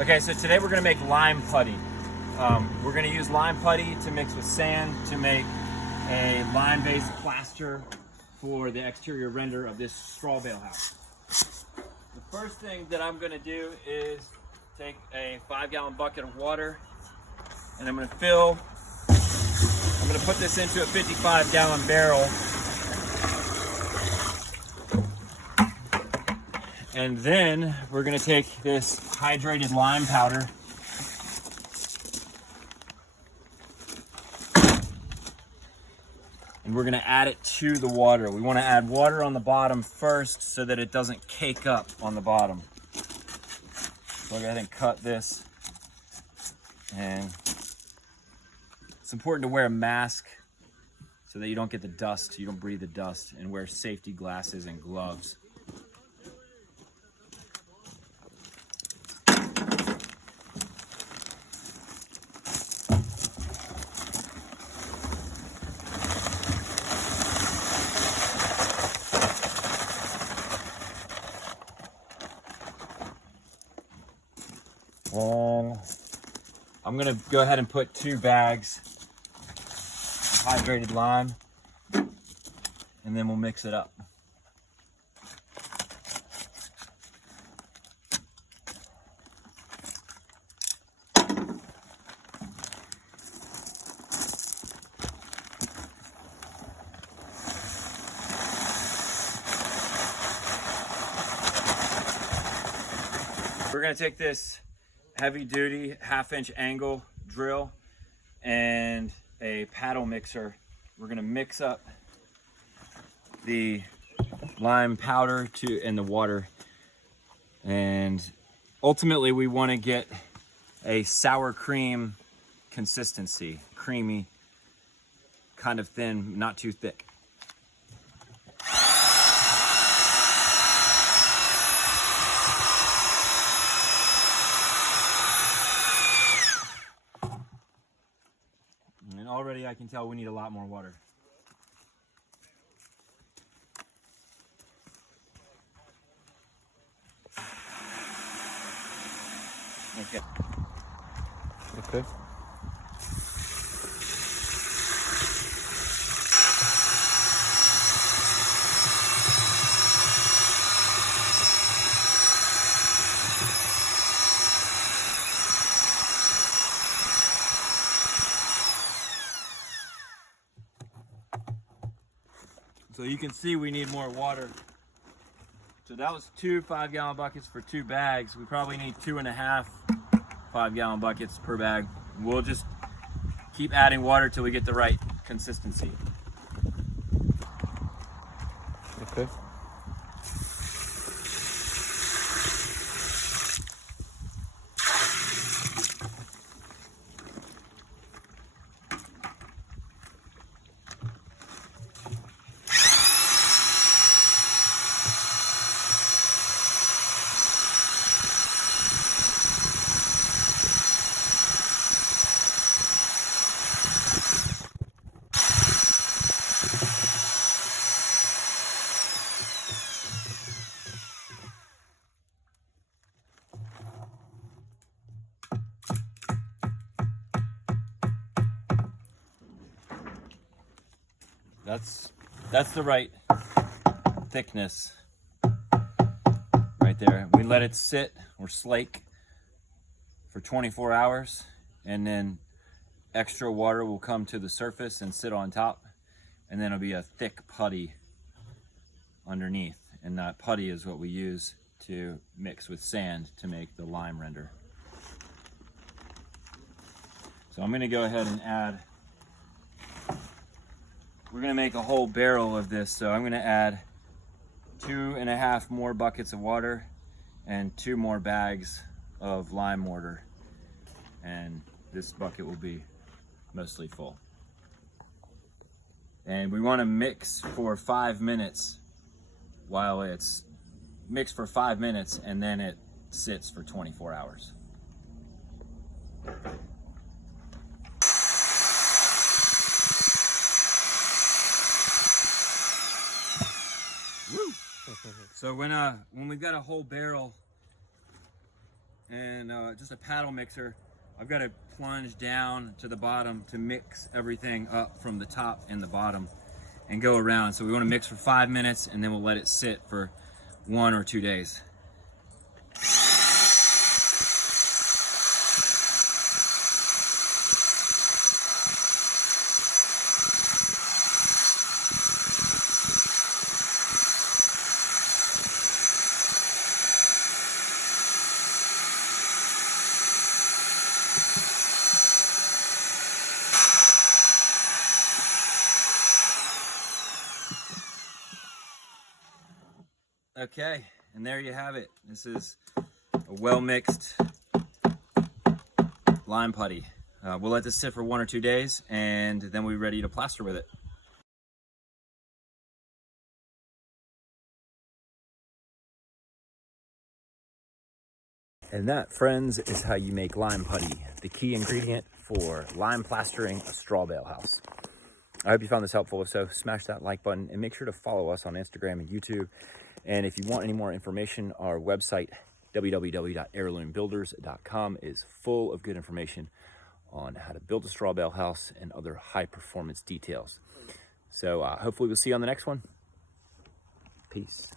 Okay, so today we're gonna make lime putty. We're gonna use lime putty to mix with sand to make a lime-based plaster for the exterior render of this straw bale house. The first thing that I'm gonna do is take a 5-gallon bucket of water and I'm gonna put this into a 55-gallon barrel. And then we're gonna take this hydrated lime powder and we're gonna add it to the water. We wanna add water on the bottom first so that it doesn't cake up on the bottom. So I'll go ahead and cut this. And it's important to wear a mask so that you don't get the dust, you don't breathe the dust, and wear safety glasses and gloves. And I'm gonna go ahead and put 2 bags of hydrated lime, and then we'll mix it up. We're gonna take this heavy duty 1/2-inch angle drill and a paddle mixer. We're gonna mix up the lime powder and the water, and ultimately we want to get a sour cream consistency, creamy, kind of thin, not too thick. And already I can tell we need a lot more water. Okay. Okay. So you can see we need more water. So that was 2 5-gallon buckets for 2 bags. We probably need 2.5 5-gallon buckets per bag. We'll just keep adding water till we get the right consistency. Okay. That's the right thickness right there. We let it sit or slake for 24 hours, and then extra water will come to the surface and sit on top, and then it'll be a thick putty underneath. And that putty is what we use to mix with sand to make the lime render. So I'm gonna go ahead and add, we're gonna make a whole barrel of this, so I'm gonna add 2.5 more buckets of water and 2 more bags of lime mortar, and this bucket will be mostly full. And we want to mix for 5 minutes while it's mixed for 5 minutes, and then it sits for 24 hours. So when we've got a whole barrel and just a paddle mixer. I've got to plunge down to the bottom to mix everything up from the top and the bottom and go around. So we want to mix for 5 minutes, and then we'll let it sit for 1 or 2 days. Okay, and there you have it. This is a well-mixed lime putty. We'll let this sit for 1 or 2 days, and then we're ready to plaster with it. And that, friends, is how you make lime putty, the key ingredient for lime plastering a straw bale house. I hope you found this helpful. If so, smash that like button and make sure to follow us on Instagram and YouTube. And if you want any more information, our website, www.heirloombuilders.com, is full of good information on how to build a straw bale house and other high performance details. So hopefully we'll see you on the next one. Peace.